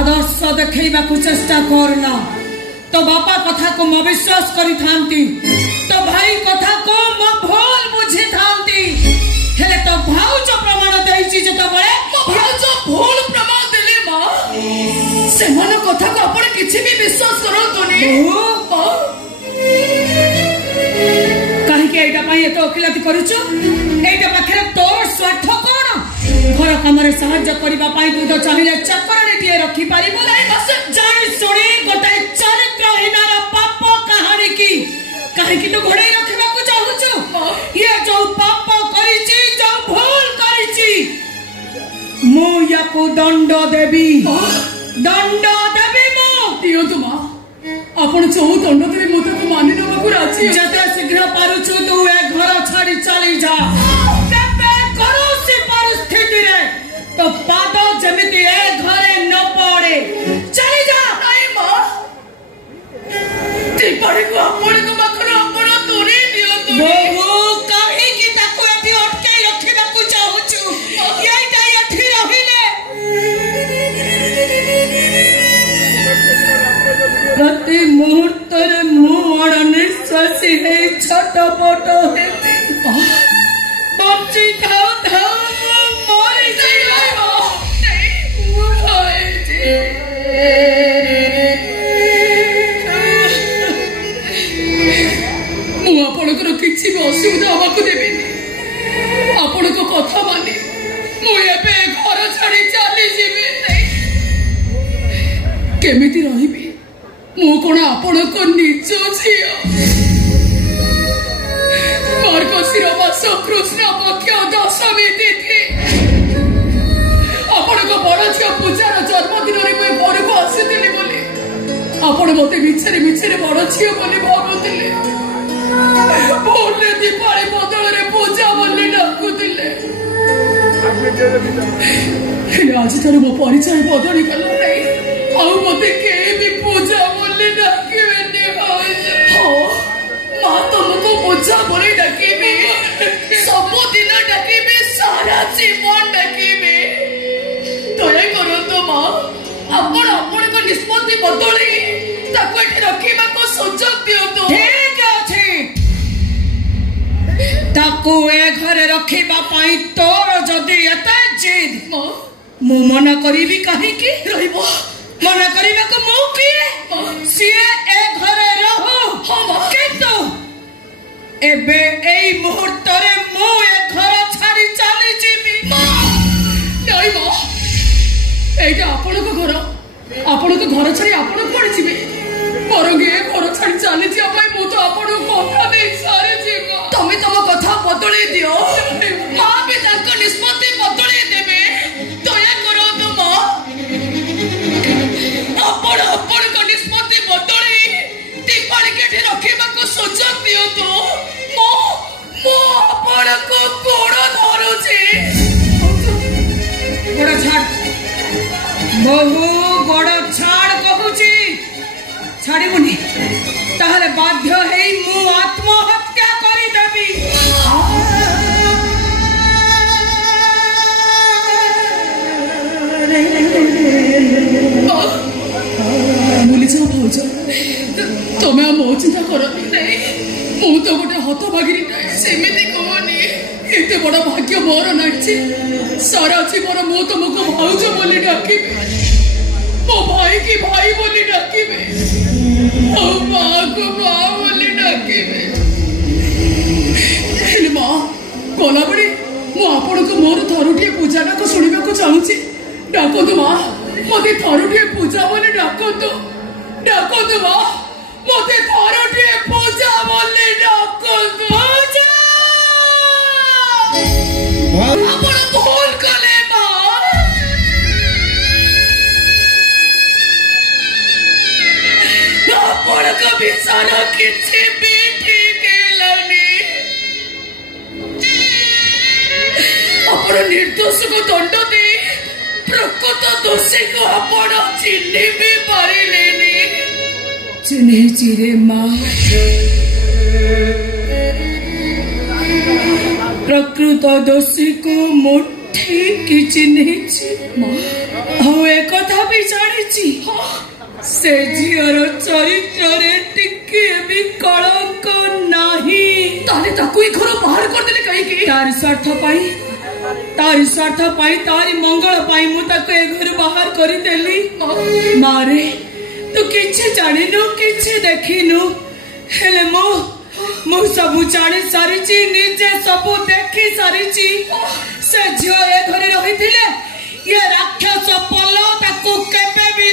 आदर्श देखा चेष्टा करना। तो बापा कथा को म विश्वास करी थांती, तो भाई कथा को म भूल बुझी थांती। हेले तो भाउज प्रमाण देइछि जे तबळे भाउज भूल प्रमाण देले मां। से मन कथा को आपण किछि भी विश्वास करतोनी। काहे के एटा पई एतो अखिलाती करूछु? एटा पाखरे तोर स्वार्थ कोन? घर कामरे साहाय्य करिबा पई तू तो चाहिले चाकरणी दिए रखी पारिबो नै। बस जानि सुनी गोटे चरित्रहीनार पाप कहानी की काहे की तो घोड़े रखबा को चाहूछु। ये जो पाप करिछि, जो भूल करिछि, मो याको दंड देबी। दंड देबी मो दियो तो मां। आपण चौ दंड देबी मो तो मानि नबा को राजी। जते शीघ्र पारुछु तू ए घर छाड़ी चली जा। केबे करू से परिस्थिति रे तो पाद जमिति ए घरे न पड़े। चली जा। नहीं मां, ते पड़े को आपण को बखरो आपण तोरे दियो तो। बहु काहे की ताको एठी अटके रखिबा को चाहूछु। एटा एठी रहिले प्रति मुहूर्त रे मुअड़ निश्वासी है छटपट हेती। बच्ची थाओ थाओ मरी जाइबो। मु आपणकर किछि भी असुविधा हवा को देबेनी। आपण को कथा माने मु एबे घर छाड़ी चली जिबे। केमिति रहिबी मु कोन आपण को निज छियो। मार्गशीर मास कृष्ण पक्ष दशमी तिथि आपण को बड़ झियो पूजार जन्मदिन रे मैं घर को आसीथिली बोली आपण मते मिछरे मिछरे बड़ झियो बोली भाबुथिले। बोले दीपावली बदल रे पूजा बोली डाकुथिले। आज तार मो परिचय बदली गला नहीं। आउ मते के भी पूजा बोली डाकिबेनी। हां मां तुमको पूजा बोली डाकिबे। सब दिन डाकिबे, सारा जीवन डाकिबे। दया करो तो मां, आपण आपण को निष्पत्ति बदली ताको एठी रखिबा को सुযোগ दियो तो। ठीक अछि, ताको ए घरे रखिबा पई तोर जदी एते जिद मु मना करिबी काहे की रहिबो। मना करिबा को मु की सिए ए घरे रहू। किंतु एबे एई मुहूर्त रे मु ए घर छाड़ी चली जीबी। नहीं मां, एटा आपण को घर छाड़ी आपण कोन जिबे। परगे घर छाड़ी चली जिया पई मु तो आपण को कथा दे सारे जीव। तमे तम कथा बदले दियो। मां भी ताको निष्पत्ति बदले देबे। दया करो तो मां, आपण को निष्पत्ति बदले दीपावली के ठे रखिबा को सुযোগ दियो तो। मो आपण को कोड़ धरो छी। गोड़ छाड़ बहु गोड़ छाड़ कहूची। छाड़ीबुनी ताहले बाध्य है मु आत्महत्या करी देबी। भूली जाओ भाउज, तमे मो चिंता करो नहीं। मु तो गोटे हतभागिनी सेमिति कहनी। एते बड़ भाग्य मोर नाची। सारा जीवन मु तुमको भाउज बोली डाकिबे, मो भाई की भाई बोली डाकिबे, मो मां को मां बोली डाकिबे। हेले मां गला बड़ी मु आपण को मोर थरुटिए पूजा को सुनिबा को चाहूची। डाको तो मां, मते थरुटिए पूजा बोली डाको तो। डाको तो मां, मते थरुटिए पूजा बोली डाको तो। आपण भूल कले मां। आपण कभी सारा किछि भी ठीक हेलानी। आपण निर्दोष को दंड दे प्रकृत दोषी को आपण चिन्ह भी पारिलेनी। चिन्ह चिरे मां, प्रकृत दोषी को मुठी की चिन्ह। एक कथा भी जानी से झीर चरित्र टिके भी कलंक नहीं ताले ताकू घर बाहर कर देले कहीं तार स्वार्थ पाई तारी मंगल पाई मु ताको ए घर बाहर करी देली मारे तू किछि जानिनु किछि देखिनु हेले मु सबु जानी सारिची निजे सबु देखी सारिची से झियो ए घरे रहिथिले ये राक्षस पल्लो ताको केबे भी